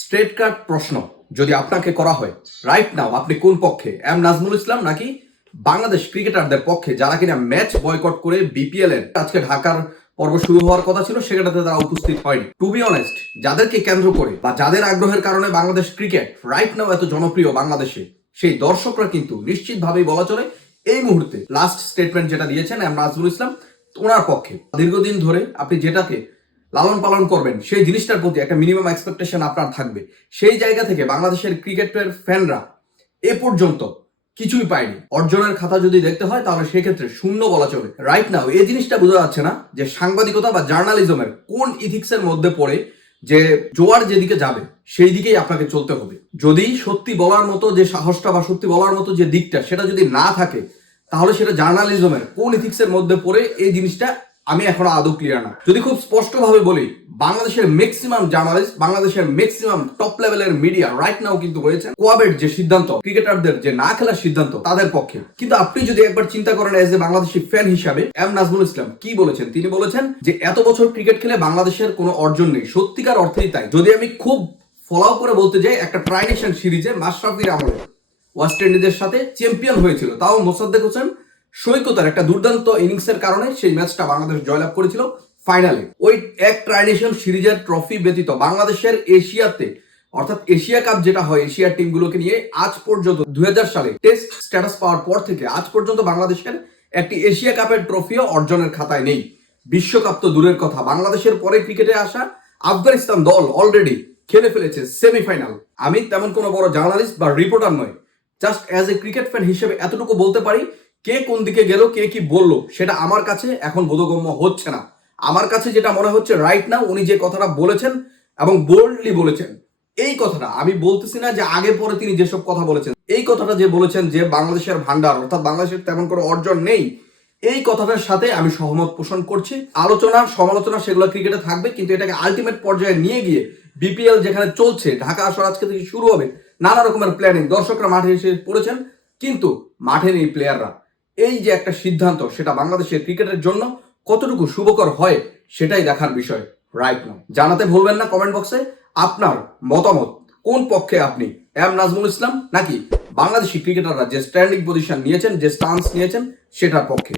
Straight কাট প্রশ্ন যদি আপনাকে করা হয় রাইট নাও আপনি কোন পক্ষে, এম নাজমুল ইসলাম নাকি বাংলাদেশ ক্রিকেটারদের পক্ষে যারা কিনা ম্যাচ বয়কট করে বিপিএল এর আজকে ঢাকার পর্ব শুরু হওয়ার কথা ছিল সেটাতে তারা উপস্থিত হয়নি। টু বি অনেস্ট, যাদেরকে কেন্দ্র করে বা যাদের আগ্রহের কারণে বাংলাদেশ ক্রিকেট রাইট নাও এত জনপ্রিয় বাংলাদেশে, সেই দর্শকরা কিন্তু নিশ্চিতভাবেই বলা চলে এই মুহূর্তে লাস্ট স্টেটমেন্ট যেটা দিয়েছেন এম নাজমুল ইসলাম ওনার পক্ষে। দীর্ঘদিন ধরে আপনি যেটাকে লালন পালন করবেন সেই জিনিসটার প্রতি একটা মিনিমাম এক্সপেকটেশন আপনার থাকবে। সেই জায়গা থেকে বাংলাদেশের ক্রিকেটের ফ্যানরা এ পর্যন্ত কিছুই পায়নি। অর্জনের খাতা যদি দেখতে হয় তাহলে সেক্ষেত্রে শূন্য বলা চলে। রাইট নাও এই জিনিসটা বোঝা যাচ্ছে না যে সাংবাদিকতা বা জার্নালিজমের কোন ইথিক্সের মধ্যে পড়ে যে জোয়ার যেদিকে যাবে সেই দিকেই আপনাকে চলতে হবে। যদি সত্যি বলার মতো যে সাহসটা বা সত্যি বলার মতো যে দিকটা সেটা যদি না থাকে তাহলে সেটা জার্নালিজমের কোন ইথিক্সের মধ্যে পড়ে এই জিনিসটা আমি এখনো আদৌ ক্লিয়ার না। যদি খুব স্পষ্টভাবে বলি, বাংলাদেশের ম্যাক্সিমাম জার্নালিস্ট, বাংলাদেশের ম্যাক্সিমাম টপ লেভেলের মিডিয়া রাইট নাও কিন্তু রয়েছে কোয়াবের যে সিদ্ধান্ত, ক্রিকেটারদের যে না খেলার সিদ্ধান্ত তাদের পক্ষে। কিন্তু আপনি যদি একবার চিন্তা করেন এজ এ বাংলাদেশি ফ্যান হিসাবে, এম নাজমুল ইসলাম কি বলেছেন? তিনি বলেছেন যে এত বছর ক্রিকেট খেলে বাংলাদেশের কোনো অর্জন নেই। সত্যিকার অর্থেই তাই। যদি আমি খুব ফলো করে বলতে যাই, একটা ট্রাই নেশন সিরিজে মাশরাফির আমলে ওয়েস্ট ইন্ডিজের সাথে চ্যাম্পিয়ন হয়েছিল, তাও মোসাদ্দেক হোসেন সৈকতের একটা দুর্দান্ত ইনিংসের কারণে সেই ম্যাচটা বাংলাদেশ জয়লাভ করেছিল ফাইনালে। ওই এক ট্রাইনেশন সিরিজের ট্রফি ব্যতীত বাংলাদেশের এশিয়াতে অর্থাৎ এশিয়া কাপ যেটা হয় এশিয়ার টিমগুলোকে নিয়ে আজ পর্যন্ত 2000 সালে টেস্ট স্ট্যাটাস পাওয়ার পর থেকে আজ পর্যন্ত বাংলাদেশের একটি এশিয়া কাপের ট্রফিও অর্জনের খাতায় নেই। বিশ্বকাপ তো দূরের কথা, বাংলাদেশের পরে ক্রিকেটে আসা আফগানিস্তান দল অলরেডি খেলে ফেলেছে সেমিফাইনাল। আমি তেমন কোনো বড় জার্নালিস্ট বা রিপোর্টার নয়, just as a cricket fan হিসেবে এতটুকু বলতে পারি, কে কোন দিকে গেল, কে কি বললো সেটা আমার কাছে এখন বোধগম্য হচ্ছে না। আমার কাছে যেটা মনে হচ্ছে রাইট নাও উনি যে কথাটা বলেছেন এবং বোল্ডলি বলেছেন, এই কথাটা আমি বলতেছি না যে আগে পরে তিনি যেসব কথা বলেছেন, এই কথাটা যে বলেছেন যে বাংলাদেশের ভান্ডার অর্থাৎ বাংলাদেশের তেমন কোনো অর্জন নেই, এই কথাটার সাথে আমি সহমত পোষণ করছি। আলোচনা সমালোচনা সেগুলো ক্রিকেটে থাকবে, কিন্তু এটাকে আলটিমেট পর্যায়ে নিয়ে গিয়ে বিপিএল যেখানে চলছে, ঢাকা আসর আজকে থেকে শুরু হবে, নানা রকমের প্ল্যানিং, দর্শকরা মাঠে এসে পড়েছেন কিন্তু মাঠে নেই প্লেয়াররা। এই যে একটা সিদ্ধান্ত সেটা বাংলাদেশের ক্রিকেটের জন্য কতটুকু শুভকর হয় সেটাই দেখার বিষয় রাইট নাও। জানাতে ভুলবেন না কমেন্ট বক্সে আপনার মতামত, কোন পক্ষে আপনি, এম নাজমুল ইসলাম নাকি বাংলাদেশি ক্রিকেটাররা যে স্ট্যান্ডিং পজিশন নিয়েছেন, যে স্টান্স নিয়েছেন সেটার পক্ষে।